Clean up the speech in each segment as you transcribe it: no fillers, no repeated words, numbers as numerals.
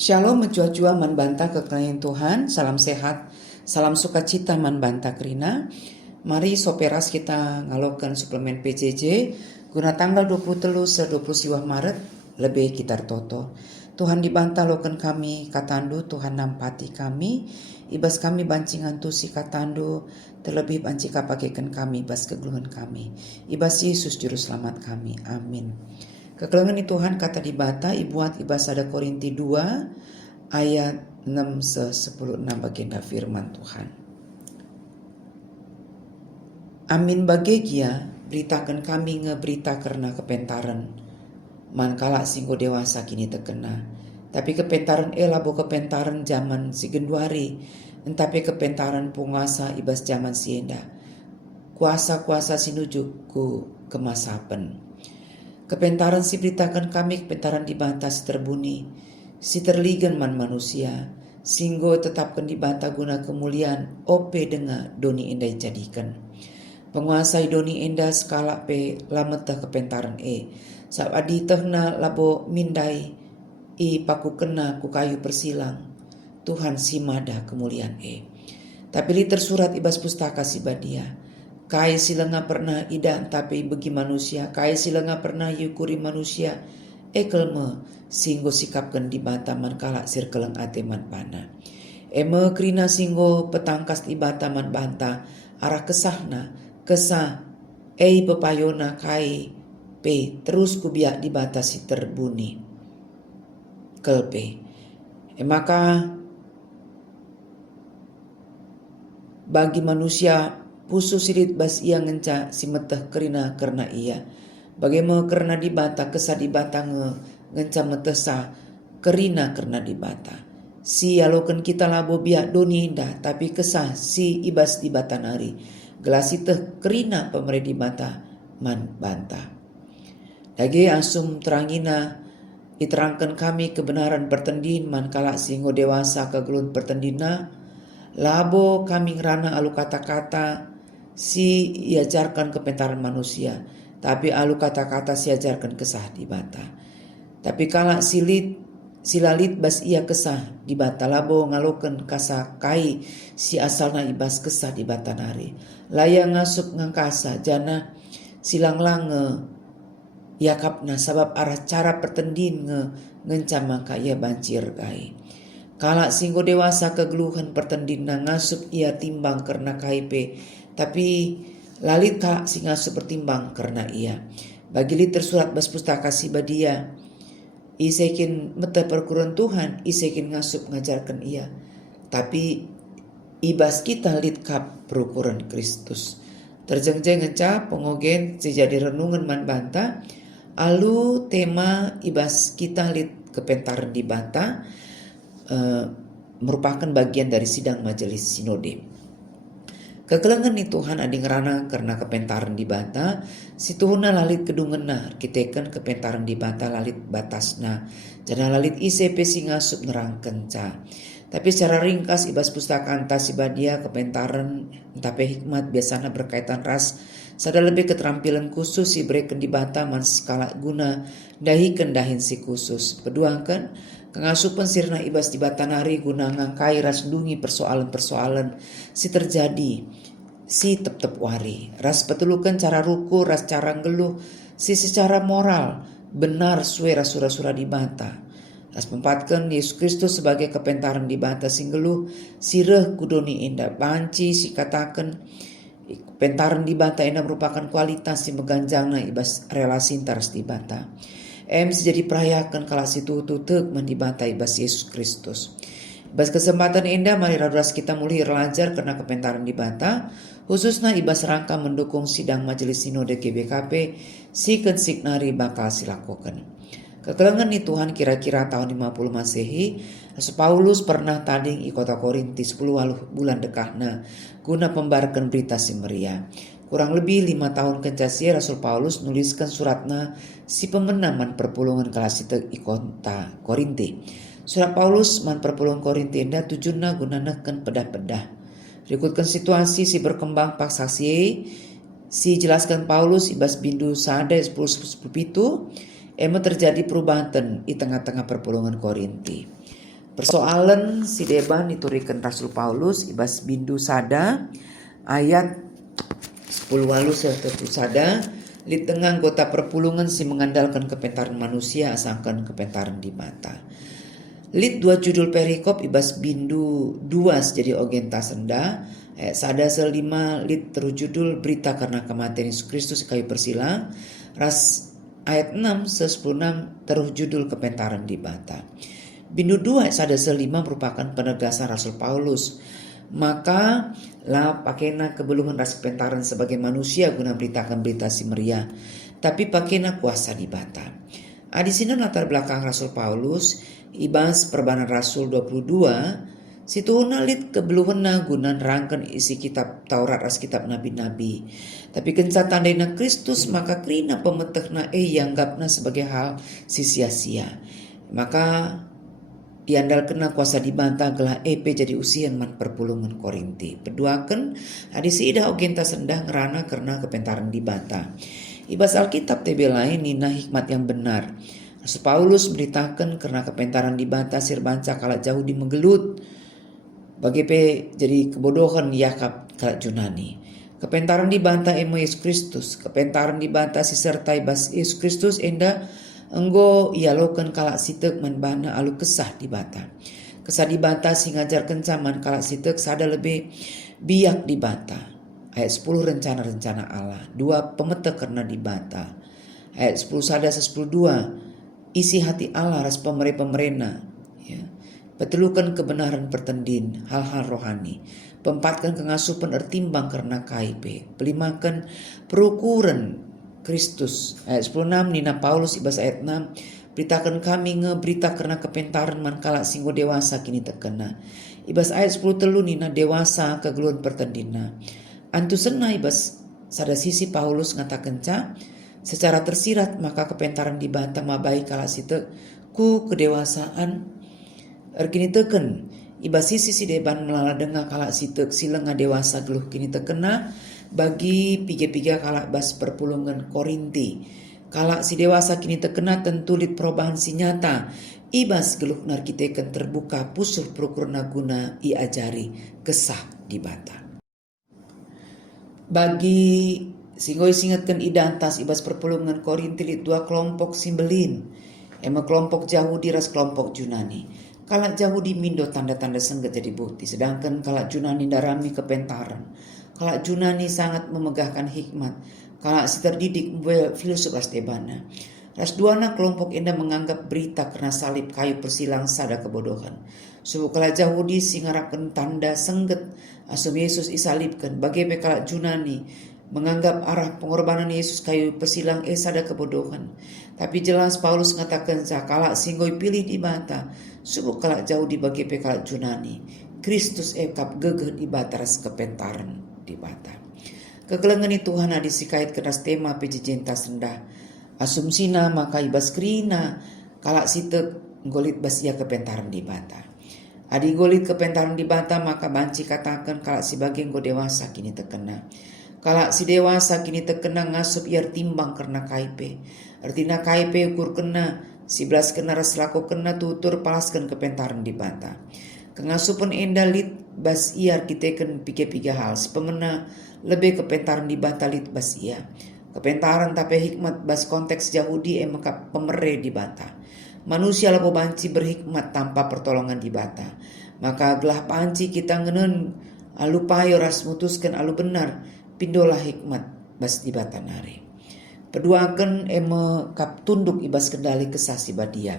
Shalom menjua-jua man banta kekenangan Tuhan, salam sehat, salam sukacita man banta kerina. Mari soperas kita ngalokan suplemen PJJ guna tanggal 23 se 20 siwah Maret lebih kitar toto. Tuhan dibanta lokan kami katandu, Tuhan nampati kami, ibas kami bancingan tusi katandu, terlebih banci kapakekan kami ibas kegeluhan kami. Ibas Yesus juru selamat kami. Amin. Kekelengan Tuhan kata dibata ibuat ibas ada Korinti 2 ayat 6 se 10 6 baginda firman Tuhan. Amin bagegia beritakan kami ngeberita karena kepentaran. Mankala singgo dewasa kini terkena. Tapi kepentaran labo kepentaran zaman si genduari. Entape kepentaran penguasa ibas zaman sienda. Kuasa-kuasa sinuju ku kemasapen. Kepentaran si beritakan kami, kepentaran dibantah si terbuni, si terligan man manusia, singgo tetapkan dibantah guna kemuliaan, ope denga doni indah jadikan. Penguasai doni indah skala pe lametah kepentaran sab adi tehna labo mindai, paku kena ku kayu persilang, Tuhan simada kemuliaan Tapi li tersurat ibas pustaka si badia. Kai silenga pernah ida tapi bagi manusia, kai silenga pernah yukuri manusia, kelme singgo sikapkan di bataman kala sirkeleng ateman pana. Eme krina singgo petangkas di bataman banta, arah kesahna, kesah, pepayona kai, pe terus kubiak di batasi terbuni. Kelpe. Maka bagi manusia pusu sirit bas ia ngenca si meteh kerina karena ia. Bagaimana karena dibata kesah dibata ngenca metesa kerina karena dibata. Si alokan kita labo biak doni indah tapi kesah si ibas dibata nari. Gelasi teh kerina pemere dibata man banta. Dage asum terangina diterangkan kami kebenaran pertendin man kalak singo dewasa kegelut pertendina. Labo kami ngerana alu kata-kata si iajarkan kepentaran manusia, tapi alu kata-kata si ajarkan kesah di bata. Tapi kala silalit bas ia kesah di bata labo ngaloken kasa kai si asalna ibas kesah di bata nari. Layang ngasup ngangkasa jana silang lange yakapna sabab arah cara pertendin ngencam maka ia bancir gai. Kala singgo dewasa kegeluhan pertendina ngasup ia timbang karena kaipe. Tapi lalit kala si ngasup bertimbang karena ia. Bagi li tersurat bas pustaka si badia. Isekin mete perkuran Tuhan. Isekin ngasup ngajarkan ia. Tapi ibas kita lit kap perukuran Kristus. Terjengjeng ngeca pengogen sejadi renungan man banta. Alu tema ibas kita lit kepentaran di banta. Merupakan bagian dari sidang majelis sinode. Kekelengan ni Tuhan adi ngerana karena kepentaran di bata, si Tuhuna lalit kedungena, kiteken kepentaran di bata lalit batasna, jana lalit ICP si ngasup nerang kenca. Tapi secara ringkas ibas pustaka antasi badia kepentaran tapi hikmat biasanya berkaitan ras, sada lebih keterampilan khusus si breken di bata man skala guna dahi kendahin si khusus. Peduangkan kengasupan sirna ibas di batanari guna ngangkai ras dungi persoalan-persoalan si terjadi si tep-tep wari. Ras petulukan cara ruku, ras cara ngeluh si secara moral benar sue rasura-sura di bata. Ras mempatkan Yesus Kristus sebagai kepentaran di bata singgeluh sireh kudoni indah banci si katakan kepentaran di bata indah merupakan kualitas si meganjangna ibas relasi taras di bata. Jadi perayakan kala situ tutuk mendibata ibas Yesus Kristus. Ibas kesempatan indah mari raduras kita mulai lancar karena kepentaran di bata, khususnya ibas rangka mendukung sidang majelis sinode GBKP si kensiknari bakal silakokan. Kekelengan ni Tuhan kira-kira tahun 50 Masehi, Rasul Paulus pernah tading i kota Korinti 10 bulan dekahna guna pembarkan berita si Maria. Kurang lebih 5 tahun kencasi Rasul Paulus nuliskan suratna si pemenaman perpulungan kelas itu i kota Korinti. Surat Paulus man perpulungan Korinti indah tujuanna guna neken pedah-pedah. Rikutkan situasi si berkembang pak saksi si jelaskan Paulus ibas bindu sada 10 pitu terjadi perubahan di tengah-tengah perpulungan Korinti. Persoalan si deban diturikan Rasul Paulus ibas bindu sada ayat 10 walu serta sada di tengah anggota perpulungan si mengandalkan kepentaran manusia asalkan kepentaran di mata. Lit dua judul perikop ibas bindu dua jadi ogenta senda ayat sada selima lit terjudul berita karena kematian Yesus Kristus kayu persilang ras ayat 6 se-10 terjudul kepentaran di bata. Bindu 2 ayat sada selima merupakan penegasan Rasul Paulus. Maka lah pakena kebelungan ras kepentaran sebagai manusia guna beritakan berita si meriah. Tapi pakena kuasa di bata. Di sini latar belakang Rasul Paulus ibas perbanan Rasul 22 situhuna lit kebeluhena guna nerangkan isi kitab Taurat ras kitab nabi-nabi. Tapi kenca tandaina Kristus maka krina pemetehna yanggapna sebagai hal si sia-sia. Maka diandal kena kuasa dibantah gelah jadi usian man perpulungan Korinti. Peduakan hadisi ida ogenta sendah ngerana karena kepentaran dibantah. Ibas Alkitab TB lain nina hikmat yang benar. Rasul Paulus beritakan karena kepentaran dibantah sirbanca kalak jauh di menggelut. Bagi jadi kebodohan Yakab kalak Junani. Kepentaran dibantah Yesus Kristus. Kepentaran dibantah si sertai bas Yesus Kristus enda enggo ialokan kalak sitek menbana alu kesah di bata. Kesah di bata si ngajar kencaman kalak sitek sada lebih biak di bata. Ayat 10 rencana-rencana Allah. 2 pemetek karena di bata. Ayat 10 sada 10 2 isi hati Allah ras pemerena. Ya. Petelukan kebenaran pertendin hal-hal rohani. Pempatkan kengasupan ertimbang karena KIP. Pelimakan perukuran Kristus. Ayat 10:6 Nina Paulus ibas ayat 6 beritakan kami ngeberita karena kepentaran mankala singgo dewasa kini terkena. Ibas ayat 10 telu Nina dewasa kegeluan pertendina. Antu sena ibas sada sisi Paulus ngatakan secara tersirat maka kepentaran dibantah mabai kala site ku kedewasaan erkini teken ibas sisi si deban melala dengar kala site silenga dewasa geluh kini terkena bagi piga-piga kalak bas perpulungan Korinti. Kalak si dewasa kini terkena tentu lit perubahan si nyata. Ibas geluk narkiteken terbuka pusuh prokurna guna iajari kesah di bata. Bagi singgoi singatkan idantas ibas perpulungan Korinti lit dua kelompok simbelin. Ema kelompok Yahudi ras kelompok Junani. Kalak Yahudi mindo tanda-tanda sengget jadi bukti. Sedangkan kalak Junani darami kepentaran. Kalak Junani sangat memegahkan hikmat. Kalak si terdidik filsuf ras tebana. Ras duana kelompok enda menganggap berita karena salib kayu persilang sada kebodohan. Subuh kalak Yahudi singarapkan tanda sengget asum Yesus isalibkan. Bagi kalak Junani menganggap arah pengorbanan Yesus kayu persilang sada kebodohan. Tapi jelas Paulus mengatakan kalak singgoi pilih di bata. Subuh kalak Yahudi bagi kalak Junani. Kristus ekap gegeh di bataras kepentaran di bata. Kegelengan Tuhan disikait keras tema pejejenta sendah. Asumsina maka ibas krina kalak sitek golit basia kepentaran di bata. Adi golit kepentaran di bata maka banci katakan kalak si bagian go dewasa kini terkena. Kalak si dewasa kini terkena ngasup iar timbang karena KIP. Artinya KIP ukur kena 11 kena raslako kena tutur palaskan kepentaran di bata. Kengasupan enda lit bas iar kiteken pike-pike hal. Sepemena lebih kepentaran di bata lit bas ia. Kepentaran tapi hikmat bas konteks Yahudi maka pemere di bata. Manusia labo banci berhikmat tanpa pertolongan di bata. Maka gelah panci kita ngenen alu payo ras mutuskan alu benar. Pindolah hikmat bas di bata nare. Peduakan kap tunduk ibas kendali kesasi badia.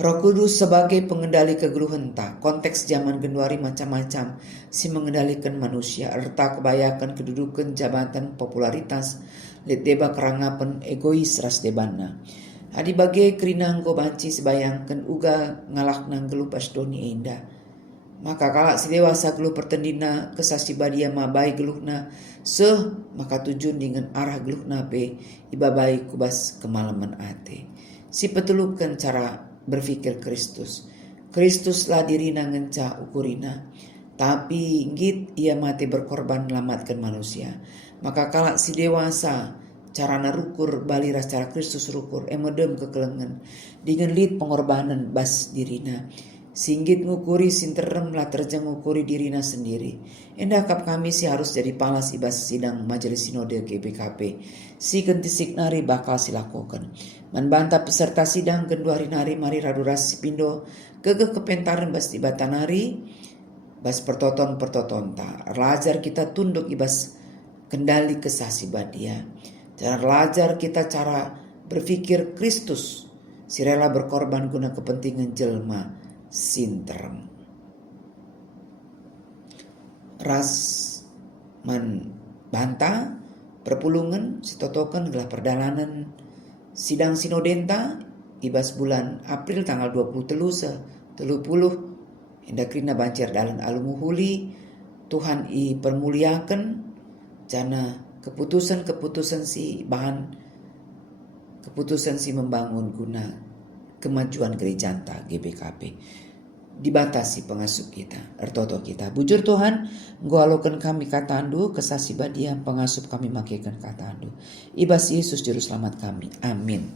Roh Kudus sebagai pengendali kegeluhan konteks zaman Januari macam-macam si mengendalikan manusia erta kebayakan kedudukan jabatan popularitas lit deba kerangapan egois ras debana. Adi bagai kerinang go banci sebayangkan uga ngalak nang gelu pasdoni enda. Maka kalak si dewasa geluh pertendina kesasi badia mabai geluhna maka tujuan dengan arah geluhna pe ibabai kubas kemalaman ate. Si petulukan cara berpikir Kristus. Kristuslah dirina ngenca ukurina. Tapi git ia mati berkorban melamatkan manusia. Maka kalak si dewasa carana rukur balira secara Kristus rukur emedem kekelengan dengan lid pengorbanan bas dirina singgit ngukuri sinterem lah terjang ngukuri dirina sendiri. Endah kap kami si harus jadi palas ibas sidang majelis sinode GBKP. Si kentisik nari bakal silakokan. Manbanta peserta sidang kedua hari nari mari raduras pindo kege kepentaran bas tibatan nari bas pertoton ta. Lajar kita tunduk ibas kendali kesasi badia. Cara lajar kita cara berpikir Kristus. Si rela berkorban guna kepentingan jelma sinterem. Ras man banta perpulungan sitotokan gelah perdalanan sidang sinodenta ibas bulan April tanggal 20 30 endakrina bancer dalan alumuhuli Tuhan i permuliakan jana keputusan si bahan keputusan si membangun guna kemajuan gereja GBKP dibatasi pengasuh kita ertoto kita bujur Tuhan nggoalokan kami kata andu kesasi badia pengasuh kami makaikan kata andu ibas Yesus juru selamat kami amin.